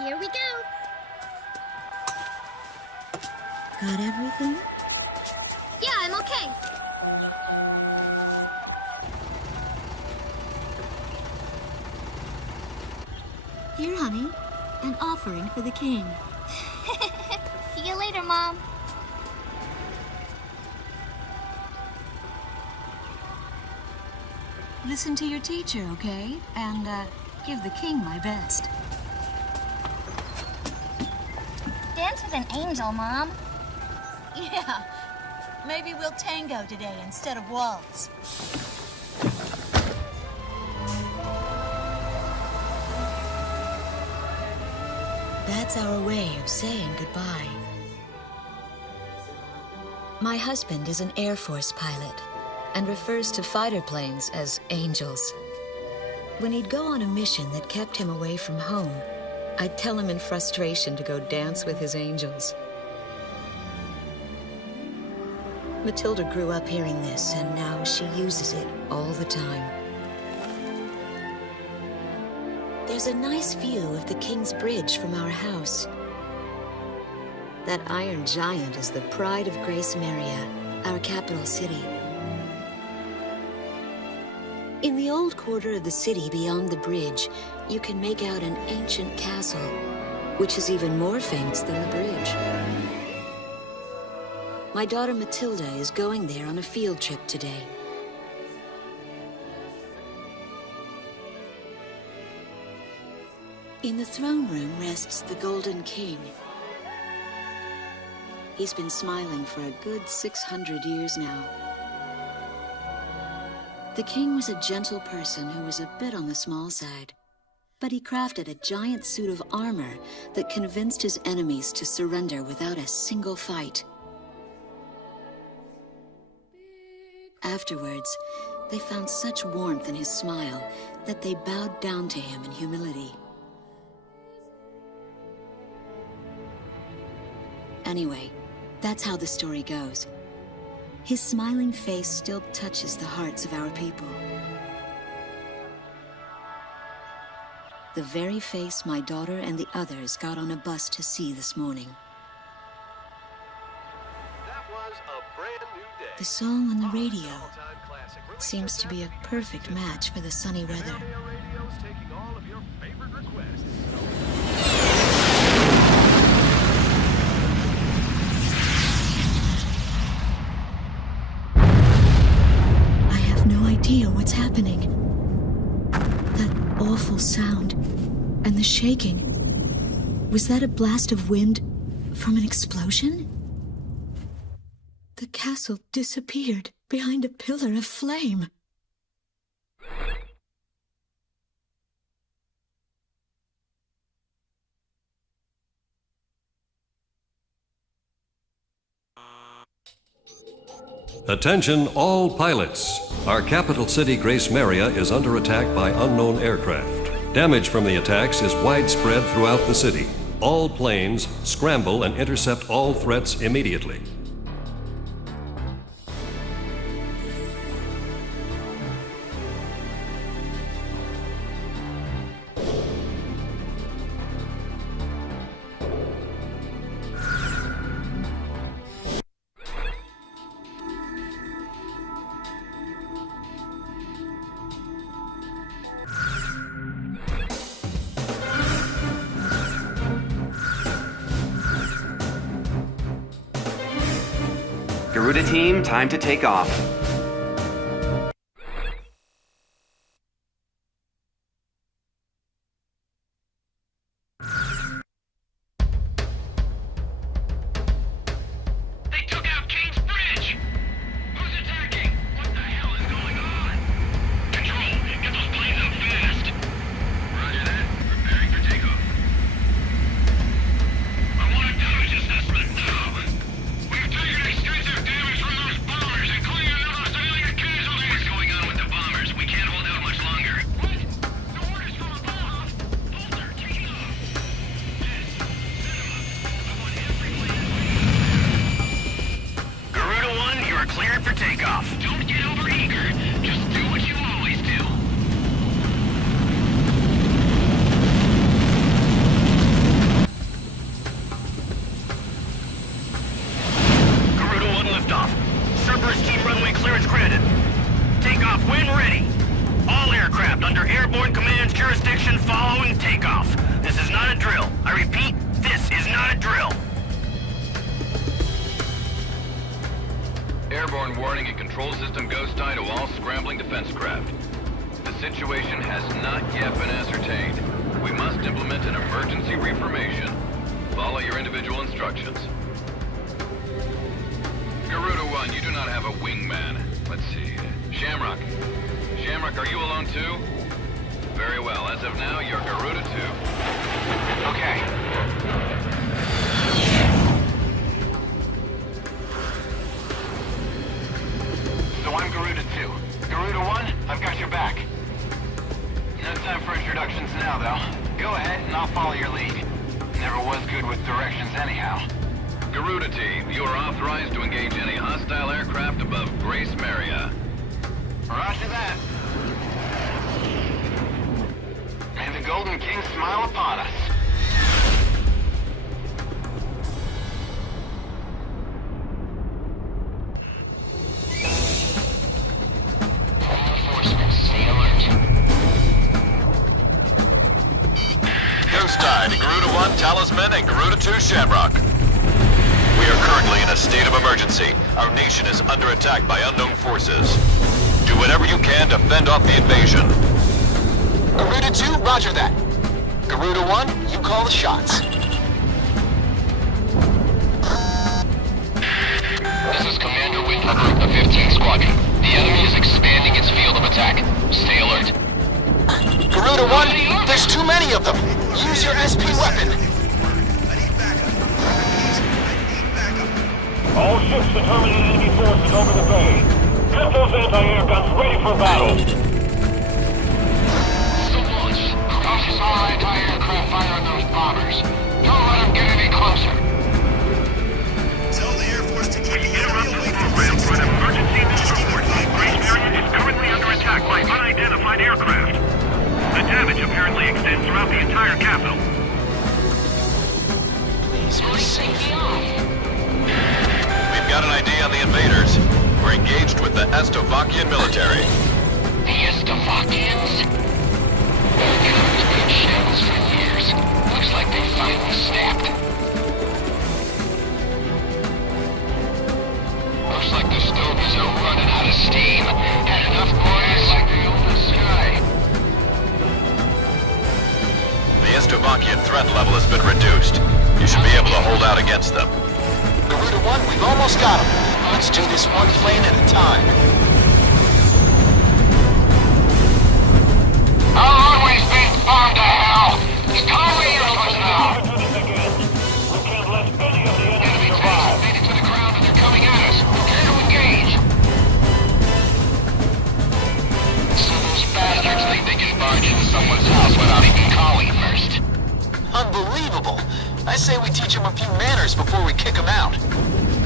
Here we go. Got everything? Yeah, I'm okay. Here, honey. An offering for the king. See you later, Mom. Listen to your teacher, okay? And, give the king my best. Dance with an angel, Mom. Yeah. Maybe we'll tango today instead of waltz. That's our way of saying goodbye. My husband is an Air Force pilot and refers to fighter planes as angels. When he'd go on a mission that kept him away from home, I'd tell him in frustration to go dance with his angels. Matilda grew up hearing this, and now she uses it all the time. There's a nice view of the King's Bridge from our house. That iron giant is the pride of Grace Maria, our capital city. In the old quarter of the city beyond the bridge, you can make out an ancient castle, which is even more famous than the bridge. My daughter Matilda is going there on a field trip today. In the throne room rests the Golden King. He's been smiling for a good 600 years now. The king was a gentle person who was a bit on the small side, but he crafted a giant suit of armor that convinced his enemies to surrender without a single fight. Afterwards, they found such warmth in his smile that they bowed down to him in humility. Anyway, that's how the story goes. His smiling face still touches the hearts of our people. The very face my daughter and the others got on a bus to see this morning. That was a brand new day. The song on the radio seems to be a perfect match for the sunny weather. Radio's taking all of your favorite requests. I have no idea what's happening. That awful sound and the shaking. Was that a blast of wind from an explosion? The castle disappeared behind a pillar of flame. Attention all pilots. Our capital city, Grace Maria, is under attack by unknown aircraft. Damage from the attacks is widespread throughout the city. All planes scramble and intercept all threats immediately. xGORRIT team, time to take off. They took out King's Bridge! Who's attacking? What the hell is going on? Control, get those planes up fast! Roger that. Preparing for takeoff. I want a damage assessment now! We've taken extensive damage from those bombers, including another civilian casualty! What's going on with the bombers? We can't hold out much longer. What? The orders from above! Bolter, taking off! Yes, set him up. I want every plane xGORRIT 1, you are cleared for takeoff. Don't get overeager. Just do what you always do. charge granted. Takeoff when ready. All aircraft under airborne command's jurisdiction following takeoff. This is not a drill. I repeat, this is not a drill. Airborne warning and control system ghost tie to all scrambling defense craft. The situation has not yet been ascertained. We must implement an emergency reformation. Follow your individual instructions. Garuda 1, you do not have a wingman. Let's see. Shamrock. Shamrock, are you alone too? Very well. As of now, you're Garuda 2. Okay. So I'm Garuda 2. Garuda 1, I've got your back. No time for introductions now, though. Go ahead and I'll follow your lead. Never was good with directions anyhow. Garuda Team, you are authorized to engage any hostile aircraft above Grace Maria. Roger that. May the Golden King smile upon us. Ghost tie to Garuda 1 Talisman and Garuda 2 Shamrock. We are currently in a state of emergency. Our nation is under attack by unknown forces. Do whatever you can to fend off the invasion. Garuda 2, roger that. Garuda 1, you call the shots. This is Commander Whitlock of the 15th Squadron. The enemy is expanding its field of attack. Stay alert. Garuda 1, there's too many of them. Use your SP weapon. All ships determining enemy forces over the bay. Get those anti-air guns ready for battle. Launch. Cautious all anti-aircraft fire on those bombers. Don't let them get any closer. Tell the Air Force to keep the Interrupt enemy this away from program for an emergency news Just keep report. your eye Grace closed. Maria is currently under attack by unidentified aircraft. The damage apparently extends throughout the entire capital. We've got an ID on the invaders. We're engaged with the Estovakian military. The Estovakians? They've been in shambles for years. Looks like they finally snapped. Looks like the stovies are running out of steam. Had enough boys like they own the sky. The Estovakian threat level has been reduced. You should be able to hold out against them. Garuda 1, we've almost got them. Let's do this one plane at a time. Our runway's being bombed to hell. It's totally useless now. We can't let any of the enemy Enemy tanks survive. have made it to the ground and they're coming at us. Prepare to engage. So those bastards think they can barge into someone's house without even calling first. Unbelievable. I say we teach them a few manners before we kick them out.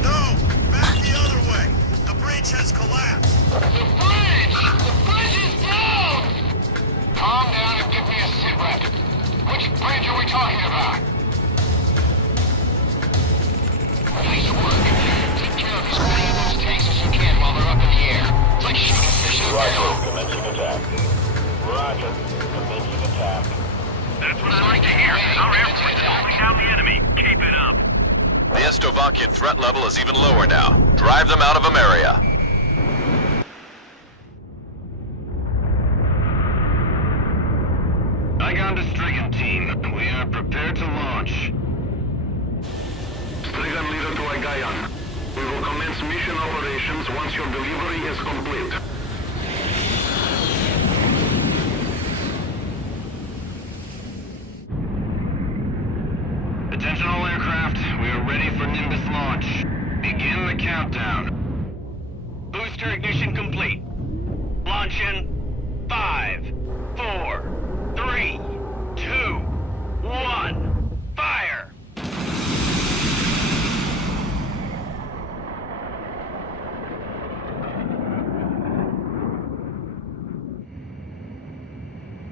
No! Back the other way! The bridge has collapsed! The bridge! The bridge is down! Calm down and give me a sit rep. Which bridge are we talking about? Nice work. Take care of as many of those tanks as you can while they're up in the air. It's like shooting fish in a barrel. Commencing attack. Roger. Commencing attack. That's what I like to hear. Our Air Force is holding down the enemy. Keep it up. The Estovakian threat level is even lower now. Drive them out of Ameria. Igon to Strigan team. We are prepared to launch. Strigan leader to Igayan. We will commence mission operations once your delivery is complete. Attention all aircraft, we are ready for Nimbus launch. Begin the countdown. Booster ignition complete. Launch in 5, 4, 3, 2, 1, fire!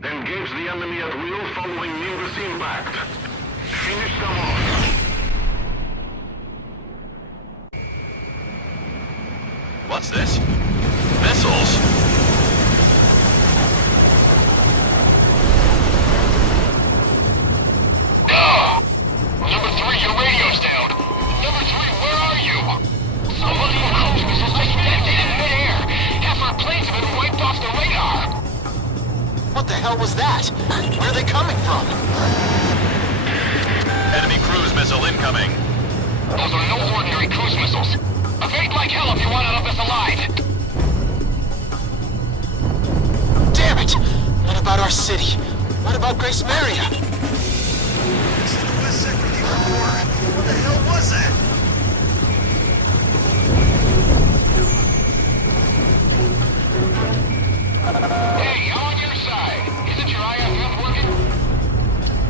Engage the enemy at will following Nimbus impact. Finish them off. What's this? missiles. Number 3, your radio's down. Number 3, where are you? Somebody in cruise missiles just detonated in midair. Half our planes have been wiped off the radar. What the hell was that? Where are they coming from? Enemy cruise missile incoming. Those are no ordinary cruise missiles. Evade like hell if you want out of this alive. Damn it! What about our city? What about Grace Maria? This is the West Sector report. What the hell was that? Hey, I'm on your side. Isn't your IFF working?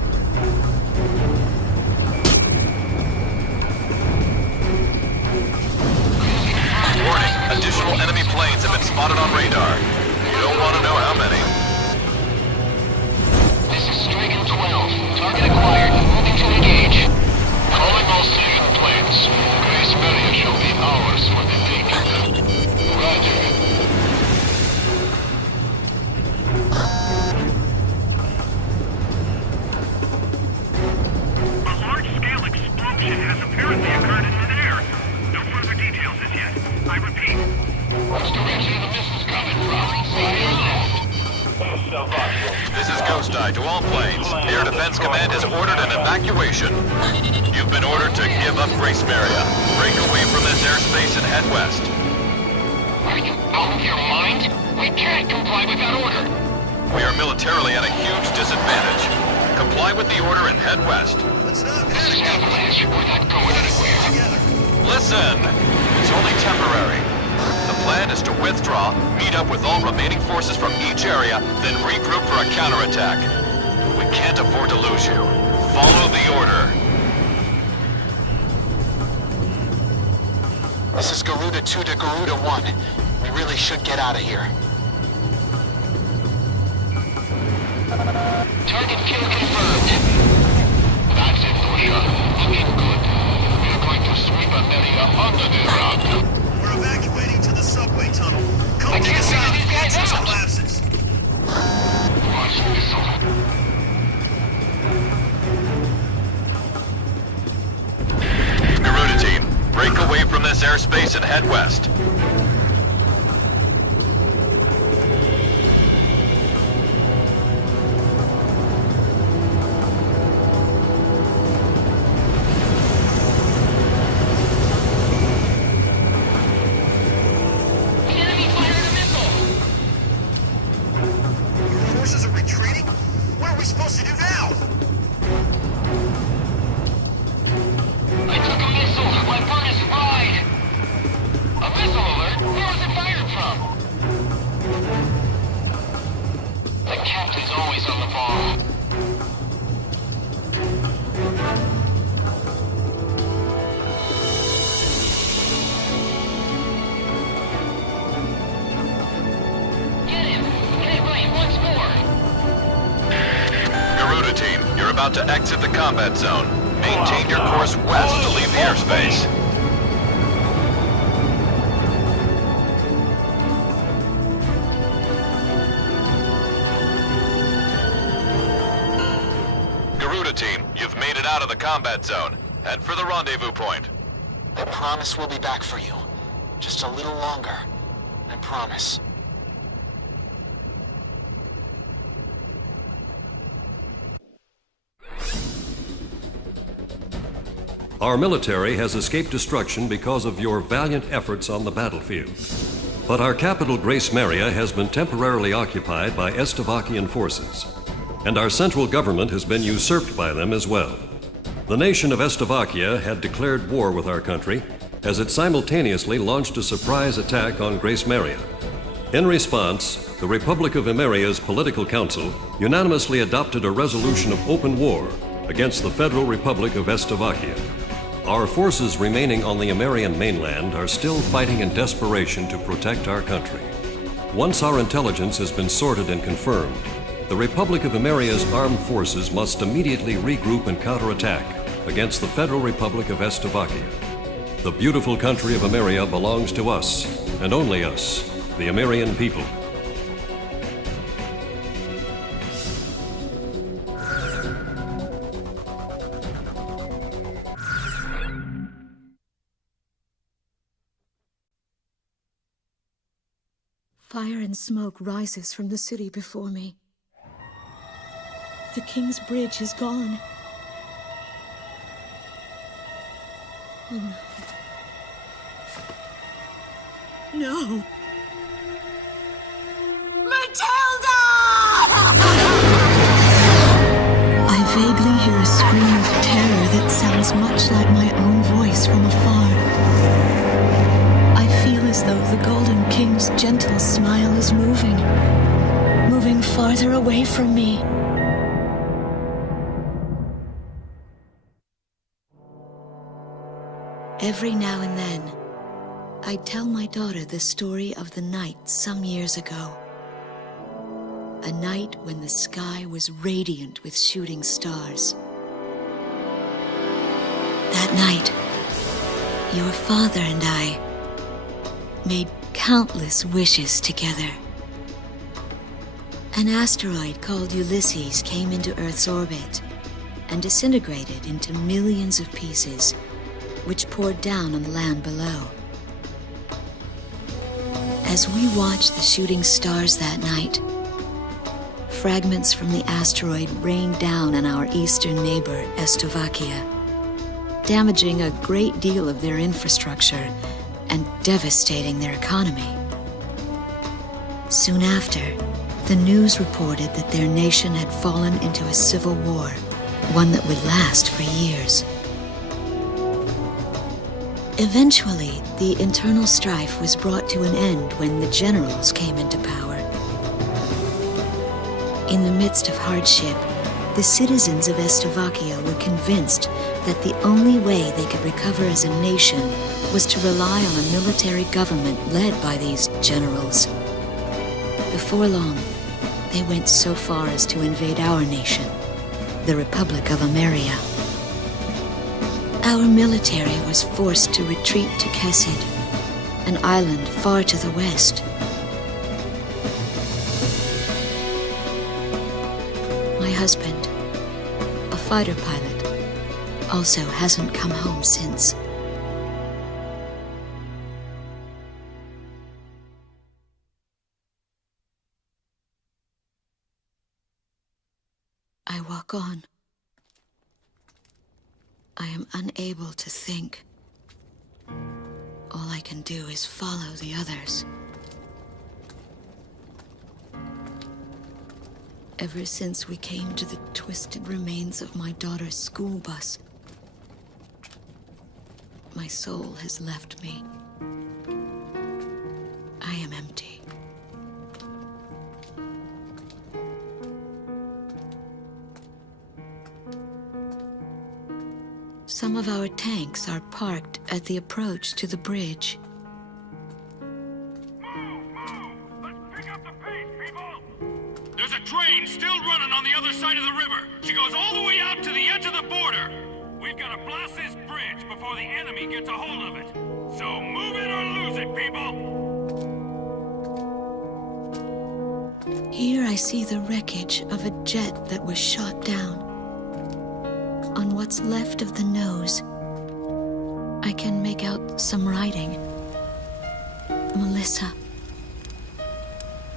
Warning, additional enemy planes have been spotted on radar. You don't want to know how many. This is Strigan 12. Target acquired. Moving to engage. Calling all Strigan planes. Grace Maria shall be ours for the taking. Roger. A large-scale explosion has apparently occurred in midair. No further details as yet. I repeat. Which direction are the missiles coming from? Right or left? This is Ghost Eye to all planes. Air Defense Command has ordered an evacuation. You've been ordered to give up Grace Maria. Break away from this airspace and head west. Are you out of your mind? We can't comply with that order. We are militarily at a huge disadvantage. Comply with the order and head west. Let's not This is Avalanche. We're not going anywhere. together. Listen! It's only temporary. The plan is to withdraw, meet up with all remaining forces from each area, then regroup for a counterattack. We can't afford to lose you. Follow the order. This is Garuda 2 to Garuda 1. We really should get out of here. Target kill confirmed. That's it, Pusha. Looking good. We're going to sweep America under the rug. We're evacuating to the subway tunnel. Come I take can't us figure out. these guys Entrance out. collapses. Launch missile. Garuda team, break away from this airspace and head west. The enemy fired a missile. Your forces are retreating? What are we supposed to do now? I took a missile. My bird is fried. A missile alert? Where was it fired from? The captain's always on the ball. Get him! Get it right once more! Garuda team, you're about to exit the combat zone. Maintain your course west to leave the airspace. Garuda team, you've made it out of the combat zone. Head for the rendezvous point. I promise we'll be back for you. Just a little longer. I promise. Our military has escaped destruction because of your valiant efforts on the battlefield. But our capital, Grace Maria, has been temporarily occupied by Estavakian forces, and our central government has been usurped by them as well. The nation of Estavakia had declared war with our country as it simultaneously launched a surprise attack on Grace Maria. In response, the Republic of Imeria's Political Council unanimously adopted a resolution of open war against the Federal Republic of Estavakia. Our forces remaining on the Imerian mainland are still fighting in desperation to protect our country. Once our intelligence has been sorted and confirmed, the Republic of Imeria's armed forces must immediately regroup and counterattack against the Federal Republic of Estavakia. The beautiful country of Imeria belongs to us, and only us, the Amerian people. Fire and smoke rises from the city before me. The King's Bridge is gone. Oh no. No! Matilda! I vaguely hear a scream of terror that sounds much like my own voice from afar. I feel as though the Golden King's gentle smile is moving farther away from me. Every now and then, I tell my daughter the story of the night some years ago. A night when the sky was radiant with shooting stars. That night, your father and I made countless wishes together. An asteroid called Ulysses came into Earth's orbit and disintegrated into millions of pieces, which poured down on the land below. As we watched the shooting stars that night, fragments from the asteroid rained down on our eastern neighbor, Slovakia, damaging a great deal of their infrastructure and devastating their economy. Soon after, the news reported that their nation had fallen into a civil war, one that would last for years. Eventually, the internal strife was brought to an end when the generals came into power. In the midst of hardship, the citizens of Slovakia were convinced that the only way they could recover as a nation was to rely on a military government led by these generals. Before long, they went so far as to invade our nation, the Republic of Ameria. Our military was forced to retreat to Kesid, an island far to the west. My husband, a fighter pilot, also hasn't come home since. I walk on. I am unable to think. All I can do is follow the others. Ever since we came to the twisted remains of my daughter's school bus, my soul has left me. I am empty. Some of our tanks are parked at the approach to the bridge. Let's pick up the pace, people! There's a train still running on the other side of the river. She goes all the way out to the edge of the border. We've got to blast this bridge before the enemy gets a hold of it. So move it or lose it, people! Here I see the wreckage of a jet that was shot down. On what's left of the nose, I can make out some writing. Melissa.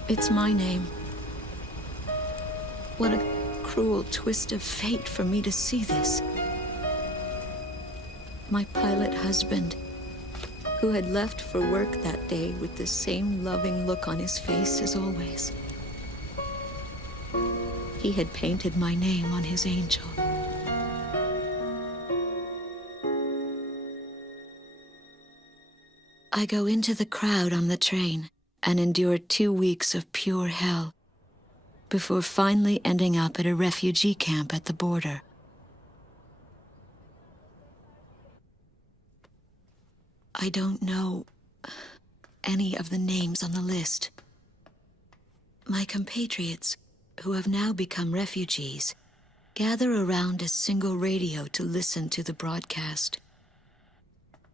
It's my name. What a cruel twist of fate for me to see this. My pilot husband, who had left for work that day with the same loving look on his face as always. He had painted my name on his angel. I go into the crowd on the train and endure 2 weeks of pure hell before finally ending up at a refugee camp at the border. I don't know any of the names on the list. My compatriots, who have now become refugees, gather around a single radio to listen to the broadcast.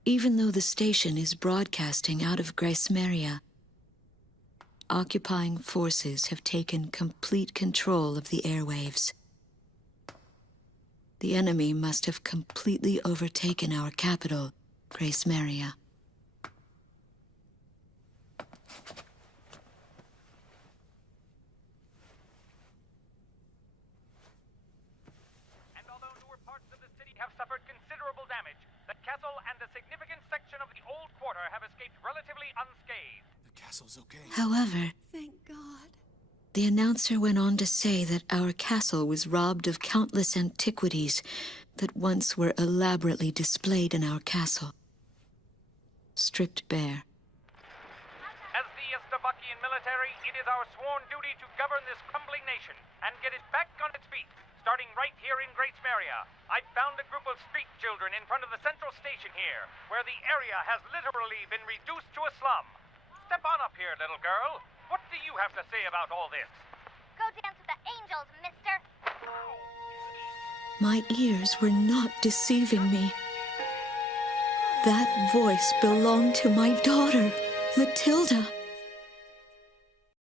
Even though the station is broadcasting out of Grace Maria, occupying forces have taken complete control of the airwaves. The enemy must have completely overtaken our capital, Grace Maria. And although newer parts of the city have suffered considerable damage, the castle and a significant section of the old quarter have escaped relatively unscathed. The castle's okay. However, Thank God. the announcer went on to say that our castle was robbed of countless antiquities that once were elaborately displayed in our castle. Stripped bare. As the Slovakian military, it is our sworn duty to govern this crumbling nation and get it back on its feet, starting right here in Grace Maria. I found a group of street children in front of the central station here, where the area has literally been reduced to a slum. Step on up here, little girl. What do you have to say about all this? Go dance with the angels, mister. My ears were not deceiving me. That voice belonged to my daughter, Matilda.